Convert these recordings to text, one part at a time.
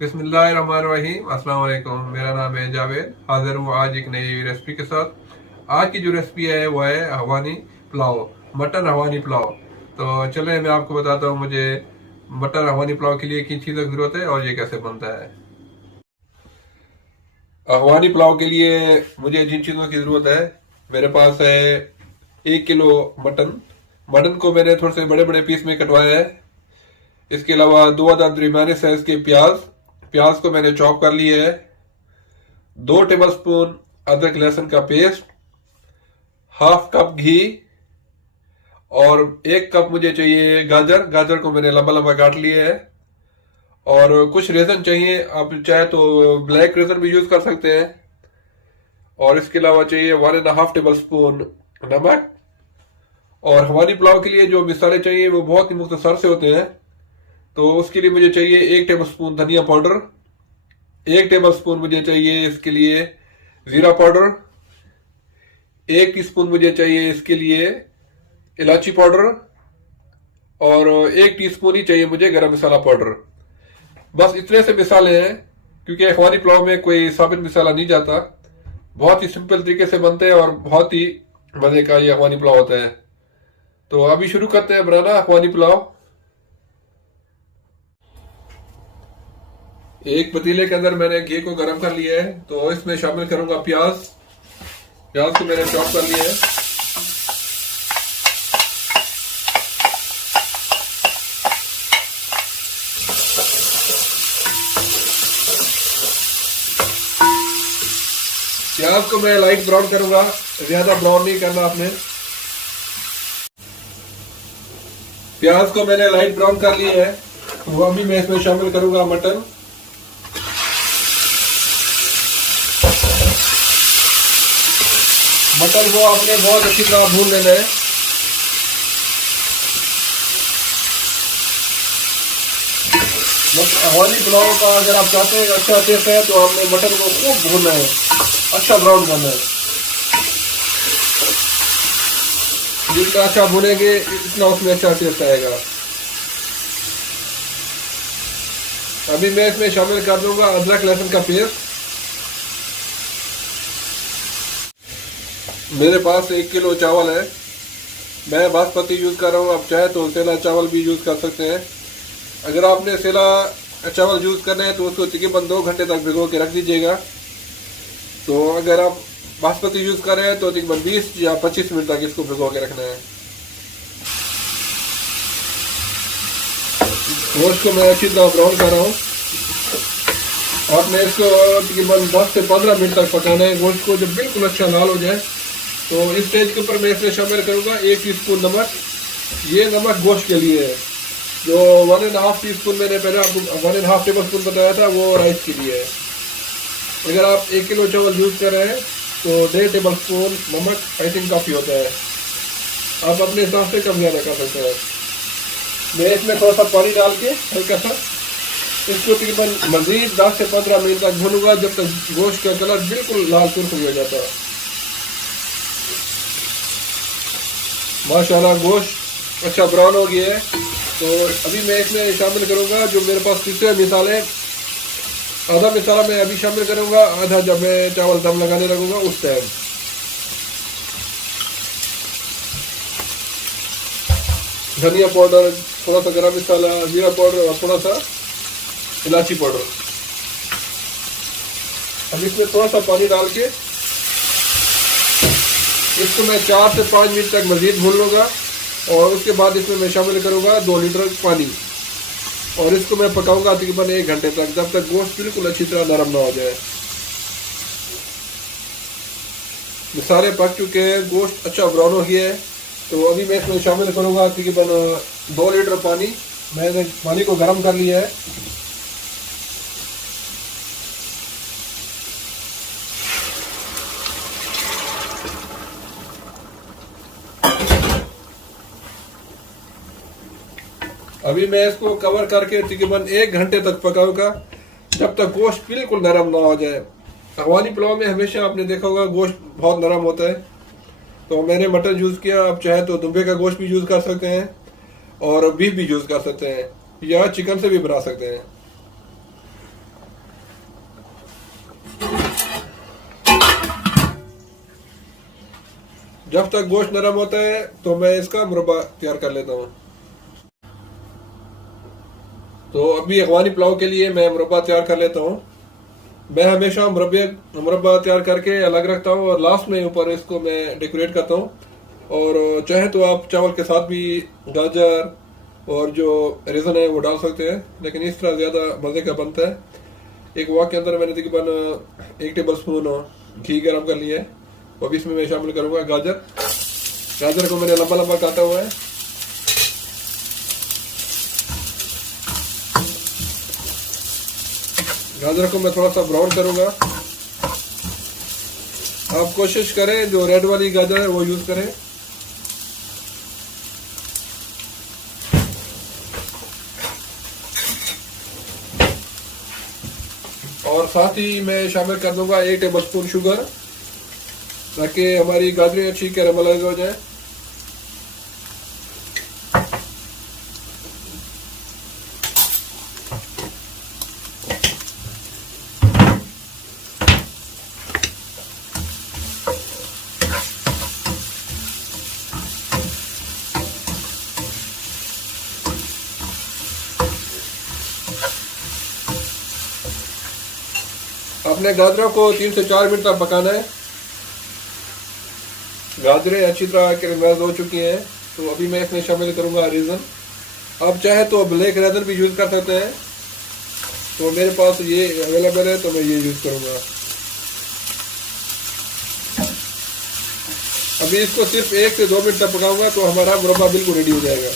बिस्मिल्लाहिर्रहमानिर्रहीम। अस्सलाम वालेकुम। मेरा नाम है जावेद। हाजिर हूँ आज एक नई रेसिपी के साथ। आज की जो रेसिपी है वो है हवानी पुलाव, मटन हवानी पुलाव। तो चलें मैं आपको बताता हूँ मुझे मटन हवानी पुलाव के लिए किन चीज़ों की ज़रूरत है और ये कैसे बनता है। हवानी पुलाव के लिए मुझे जिन चीज़ों की ज़रूरत है, मेरे पास है 1 किलो मटन। मटन को मैंने थोड़े से बड़े बड़े पीस में कटवाया है। इसके अलावा 2 अदद दरमियाने साइज के प्याज प्याज को मैंने चॉप कर लिया है। 2 टेबल स्पून अदरक लहसुन का पेस्ट, हाफ कप घी और 1 कप मुझे चाहिए गाजर। गाजर को मैंने लंबा लंबा काट लिया है। और कुछ रेजन चाहिए, आप चाहे तो ब्लैक रेजन भी यूज कर सकते हैं। और इसके अलावा चाहिए 1.5 टेबल स्पून नमक। और हमारी पुलाव के लिए जो मिसाले चाहिए वो बहुत ही मुख्तसर से होते हैं। तो उसके लिए मुझे चाहिए 1 टेबल स्पून धनिया पाउडर, 1 टेबल स्पून मुझे चाहिए इसके लिए जीरा पाउडर, 1 टीस्पून मुझे चाहिए इसके लिए इलायची पाउडर और 1 टीस्पून ही चाहिए मुझे गरम मसाला पाउडर। बस इतने से मिसाले हैं, क्योंकि हमारी पुलाव में कोई साबित मिसाला नहीं जाता। बहुत ही सिंपल तरीके से बनते हैं और बहुत ही मजे का ये हमारी पुलाव होता है। तो अभी शुरू करते हैं बनाना हमारी पुलाव। एक पतीले के अंदर मैंने घी को गर्म कर लिया है, तो इसमें शामिल करूंगा प्याज। प्याज को मैंने चॉप कर लिया है। प्याज को मैं लाइट ब्राउन करूंगा, ज्यादा ब्राउन नहीं करना आपने। प्याज को मैंने लाइट ब्राउन कर लिया है, तो अभी मैं इसमें शामिल करूंगा मटन। मटन को आपने बहुत अच्छी तरह भून लेना है। हमारी पुलाव का अगर आप चाहते हैं अच्छा टेस्ट है तो आपने मटन को खूब भूनना है, अच्छा ब्राउन करना है। जितना अच्छा भुनेंगे इतना उसमें अच्छा टेस्ट आएगा। अभी मैं इसमें शामिल कर दूंगा अदरक लहसुन का पेस्ट। मेरे पास 1 किलो चावल है, मैं बासमती यूज कर रहा हूँ। आप चाहे तो सेला चावल भी यूज कर सकते हैं। अगर आपने सेला चावल यूज करना है तो उसको तकरीबन 2 घंटे तक भिगो के रख दीजिएगा। तो अगर आप बासमती यूज कर रहे हैं तो तकरीबन 20 या 25 मिनट तक इसको भिगो के रखना है। गोश्त को मैं अच्छी तरह ब्राउन कर रहा हूँ। आपने इसको तकरीबन 10 से 15 मिनट तक पकाना है। गोश्त को जब बिल्कुल अच्छा लाल हो जाए तो इस स्टेज के ऊपर मैं इसमें शामिल करूंगा 1 टीस्पून नमक। ये नमक गोश्त के लिए है। जो 1.5 टीस्पून मैंने पहले आपको 1.5 टेबल स्पून बताया था वो राइस के लिए है। अगर आप 1 किलो चावल यूज कर रहे हैं तो 1.5 टेबल स्पून नमक आई थिंक काफ़ी होता है। आप अपने हिसाब से कम ज़्यादा कर सकते हैं। मैं इसमें थोड़ा सा पानी डाल के हल्का सा इसको तकरीबन मजीद 10 से 15 मिनट तक भूनूंगा, जब तक गोश्त का कलर बिल्कुल लाल सुर्ख हो जाता है। माशाल्लाह गोश्त अच्छा ब्राउन हो गया है। तो अभी मैं इसमें शामिल करूंगा जो मेरे पास तीसरे मिसाले, आधा मिसाला मैं अभी शामिल करूंगा, आधा जब मैं चावल दम लगाने लगूंगा उस टाइम। धनिया पाउडर, थोड़ा सा गरम मसाला, जीरा पाउडर और थोड़ा सा इलायची पाउडर। अब इसमें थोड़ा सा पानी डाल के इसको मैं 4 से 5 मिनट तक मजीद भून लूंगा। और उसके बाद इसमें मैं शामिल करूंगा 2 लीटर पानी और इसको मैं पकाऊंगा तकरीबन 1 घंटे तक, जब तक गोश्त बिल्कुल अच्छी तरह नरम ना हो जाए। मसाले पक चुके हैं, गोश्त अच्छा ब्राउन हो गया है। तो अभी मैं इसमें शामिल करूंगा तकरीबन 2 लीटर पानी। मैंने पानी को गर्म कर लिया है। अभी मैं इसको कवर करके तकरीबन 1 घंटे तक पकाऊंगा, जब तक गोश्त बिल्कुल नरम ना हो जाए। हमारी पुलाव में हमेशा आपने देखा होगा गोश्त बहुत नरम होता है। तो मैंने मटन यूज़ किया। आप चाहे तो दुम्बे का गोश्त भी यूज़ कर सकते हैं और बीफ भी यूज़ कर सकते हैं या चिकन से भी बना सकते हैं। जब तक गोश्त नरम होता है तो मैं इसका मुरब्बा तैयार कर लेता हूँ। तो अभी अफगानी पुलाव के लिए मैं मुरब्बा तैयार कर लेता हूँ। मैं हमेशा मुरब्बा तैयार करके अलग रखता हूँ और लास्ट में ऊपर इसको मैं डेकोरेट करता हूँ। और चाहे तो आप चावल के साथ भी गाजर और जो रेज़न है वो डाल सकते हैं, लेकिन इस तरह ज़्यादा मज़े का बनता है। एक वॉक के अंदर मैंने तकरीबन 1 टेबल स्पून घी गर्म कर लिया है। तो अभी इसमें मैं शामिल करूँगा गाजर को मैंने लंबा लंबा काटा हुआ है। गाजर को मैं थोड़ा सा ब्राउन करूँगा। आप कोशिश करें जो रेड वाली गाजर है वो यूज़ करें। और साथ ही मैं शामिल कर दूंगा 1 टेबल स्पून शुगर, ताकि हमारी गाजरें अच्छी कैरामलाइज हो जाए। अपने गाजरों को 3 से 4 मिनट तक पकाना है। गाजरें अच्छी तरह कैरामलाइज हो चुकी हैं, तो अभी मैं इसमें शामिल करूंगा रेज़न। आप चाहे तो ब्लैक रेज़न भी यूज़ कर सकते हैं, तो मेरे पास ये अवेलेबल है तो मैं ये यूज़ करूंगा। अभी इसको सिर्फ 1 से 2 मिनट तक पकाऊंगा तो हमारा मुरब्बा बिल्कुल रेडी हो जाएगा।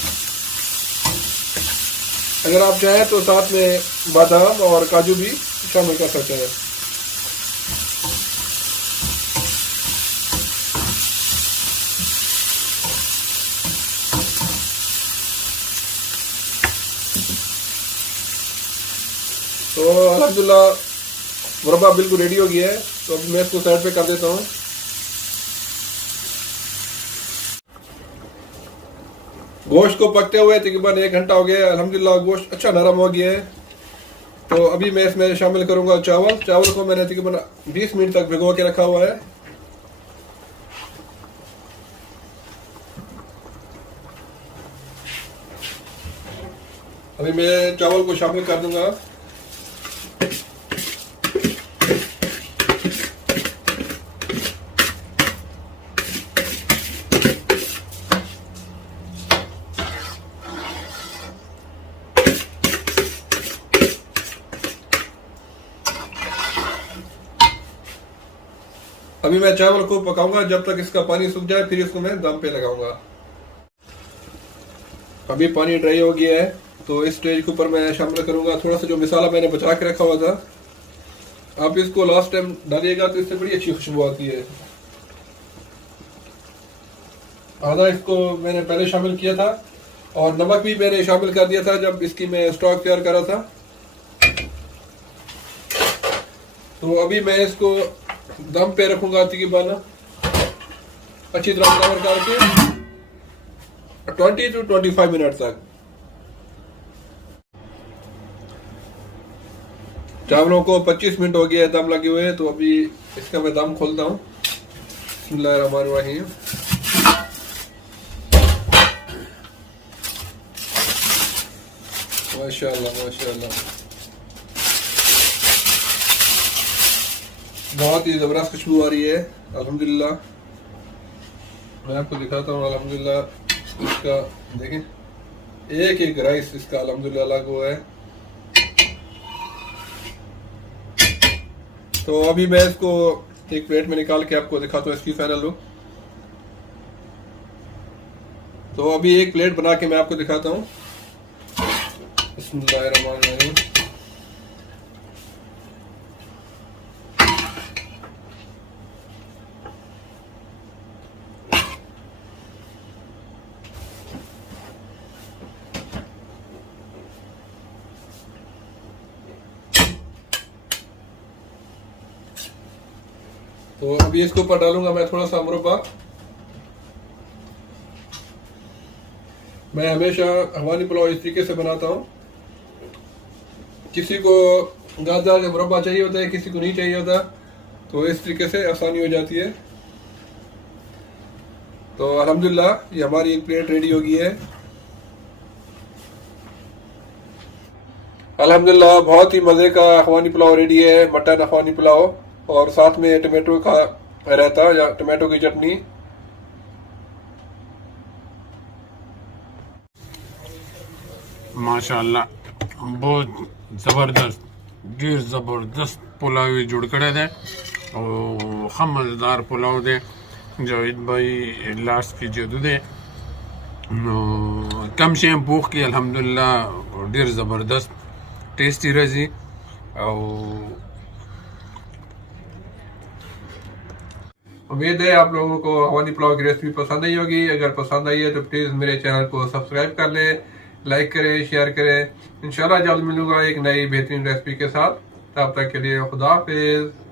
अगर आप चाहें तो साथ में बादाम और काजू भी शामिल कर सकते हैं। तो अल्हम्दुलिल्लाह मुरब्बा बिल्कुल रेडी हो गया है, तो अभी मैं इसको साइड पे कर देता हूँ। गोश्त को पकते हुए तकरीबन 1 घंटा हो गया है। अल्हम्दुलिल्लाह गोश्त अच्छा नरम हो गया है। तो अभी मैं इसमें शामिल करूंगा चावल को मैंने तकरीबन 20 मिनट तक भिगो के रखा हुआ है। अभी मैं चावल को शामिल कर दूंगा। अभी मैं चावल को पकाऊंगा जब तक इसका पानी सूख जाए, फिर इसको मैं दम पे लगाऊंगा। अभी पानी ड्राई हो गया है, तो इस स्टेज के ऊपर मैं शामिल करूंगा थोड़ा सा जो मसाला मैंने बचा के रखा हुआ था। आप इसको लास्ट टाइम डालिएगा तो इससे बड़ी अच्छी खुशबू आती है। आधा इसको मैंने पहले शामिल किया था और नमक भी मैंने शामिल कर दिया था जब इसकी मैं स्टॉक तैयार कर रहा था। तो अभी मैं इसको दम पे रखूंगा तकरीबन अच्छी तरह कवर करके 20 to 25 मिनट तक। चावलों को 25 मिनट हो गया दम लगे हुए, तो अभी इसका मैं दम खोलता हूँ। बिस्मिल्लाहिर्रहमानिर्रहीम। माशाअल्लाह माशाअल्लाह, बहुत ही ज़बरदस्त खुशबू आ रही है। अल्हम्दुलिल्लाह मैं आपको दिखाता हूँ। अल्हम्दुलिल्लाह इसका देखें एक एक राइस इसका अल्हम्दुलिल्लाह अलग हुआ है। तो अभी मैं इसको एक प्लेट में निकाल के आपको दिखाता हूँ इसकी फाइनल लुक। तो अभी एक प्लेट बना के मैं आपको दिखाता हूँ। बिस्मिल्लाहिर्रहमानिर्रहीम। तो अभी इसके ऊपर डालूंगा मैं थोड़ा सा मुरब्बा। मैं हमेशा अफगानी पुलाव इस तरीके से बनाता हूँ। किसी को गाजर का मुरब्बा चाहिए होता है, किसी को नहीं चाहिए होता, तो इस तरीके से आसानी हो जाती है। तो अल्हम्दुलिल्लाह ये हमारी एक प्लेट रेडी हो गई है। अल्हम्दुलिल्लाह बहुत ही मज़े का अखवानी पुलाव रेडी है, मटन अखवानी पुलाव, और साथ में टमाटो का रायता या टमाटो की चटनी। माशाल्लाह बहुत ज़बरदस्त, ढेर ज़बरदस्त पुलाव जुड़ करे दे और हम मज़ेदार पुलाव दे जावेद भाई लास्ट की जदू दे कम शे भूख की अल्हम्दुलिल्लाह ढेर ज़बरदस्त टेस्टी रही। और उम्मीद है आप लोगों को अखवानी पुलाव की रेसिपी पसंद आई होगी। अगर पसंद आई है तो प्लीज़ मेरे चैनल को सब्सक्राइब कर लें, लाइक करें, शेयर करें। इंशाल्लाह जल्द मिलूंगा एक नई बेहतरीन रेसिपी के साथ। तब तक के लिए खुदा हाफिज़।